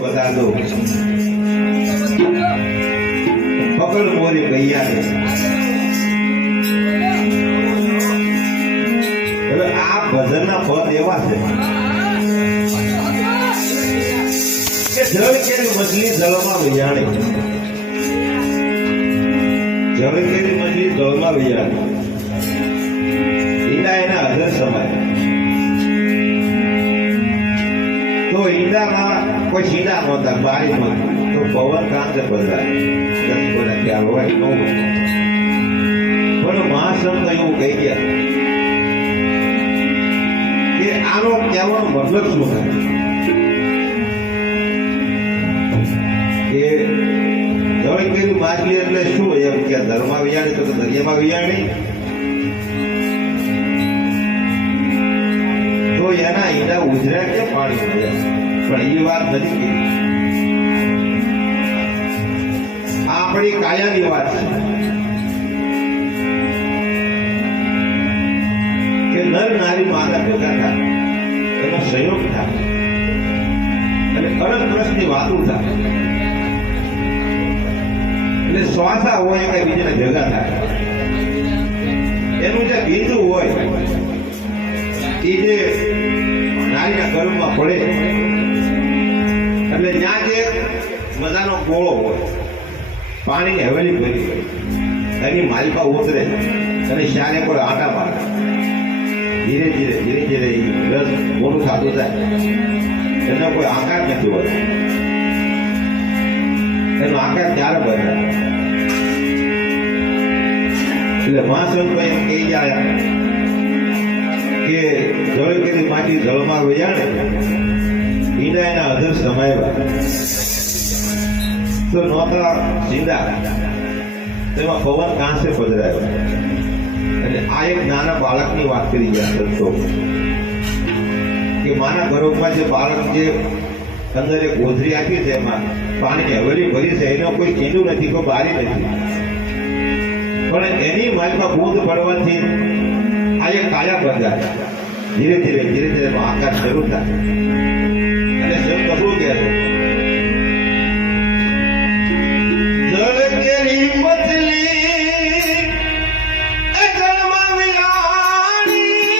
बता दो पकड़ मोरी भैया ने आ भजन पद एवा है कि जल केरी मछली जलमा वियाणी जल केरी मछली जलमा वियाणी ईंडा एना हजर समय तो ईंडा कोई सीधा नहोता बारी नहोती तो पवन काम से बदलाय दस कोने ख्याल હોય નો પણ મહાસંત એવું કહી ગયા કે આનો કહેવાનો મતલબ શું થાય કે જળ કેરી માછલી એટલે શું એમ કે ધર્મમાં વિયાણી તો દરિયામાં વિયાણી તો એના ઈંડા ઉજર્યા કે પાણી મળ્યા પણ એ વાત નથી કીધી આપણી કાયાની વાત છે કે નર નારી માતા ભેગા થાય એનો સંયોગ થાય અને અરગ પ્રશ્નની વાતો થાય એટલે શ્વાસા હોય કઈ બીજાને ભેગા થાય એનું જે બીજું હોય એ જે નારીના ગર્ભમાં પડે એટલે ત્યાં જે મજાનો ગોળો હોય પાણીની હવેલી ભરી હોય એની માલિકા ઉતરે અને શાને કોઈ આટા મારે ધીરે ધીરે ધીરે ધીરે રસ મોટું થતું જાય એનો કોઈ આકાર નથી હોતો એનો આકાર ત્યારે બને એટલે મહાસંતો એમ કહી જાય કે જળ કેરી માટી જળમાં વયાણે ઈંડા એના અધર સમાયવા તો નહોતા સીધા તેમાં પવન કાંસે પધરાયો એટલે આ એક નાના બાળકની વાત કરી ગયા સંતો કે માના ગર્ભમાં જે બાળક જે અંદર એક ગોધરી આપી છે એમાં પાણીની હવેલી ભરી છે એનો કોઈ ચીંડું નથી કોઈ બારી નથી પણ એની માલમાં બૂંદ પડવાથી આ એક કાયા બદલાય ધીરે ધીરે ધીરે ધીરે આકાશ શરૂ થાય અને સંત શું કહે છે જળ કેરી મછલી એ જળમાં વિયાણી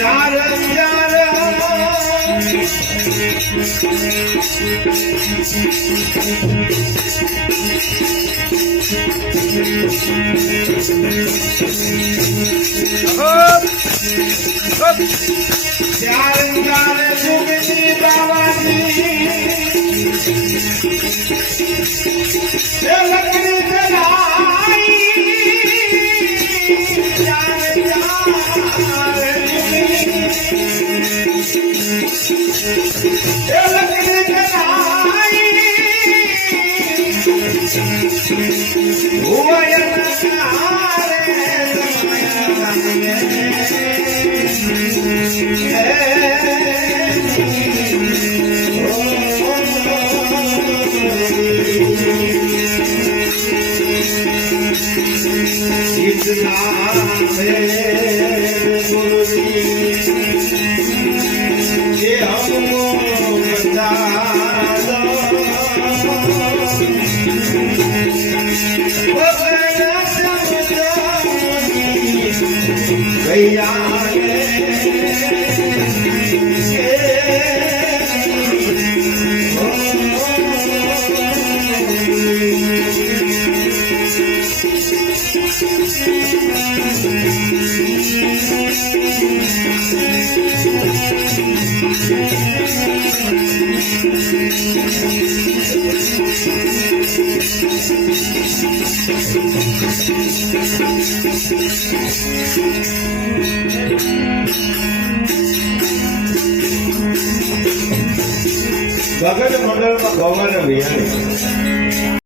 ચાર ચાર ચાર ચાર સુગની બાવાની લકડી ચલાઈ ચાર ચાર લકડી ચલાઈ ગગન મંડળમાં ભગવાન વિહારી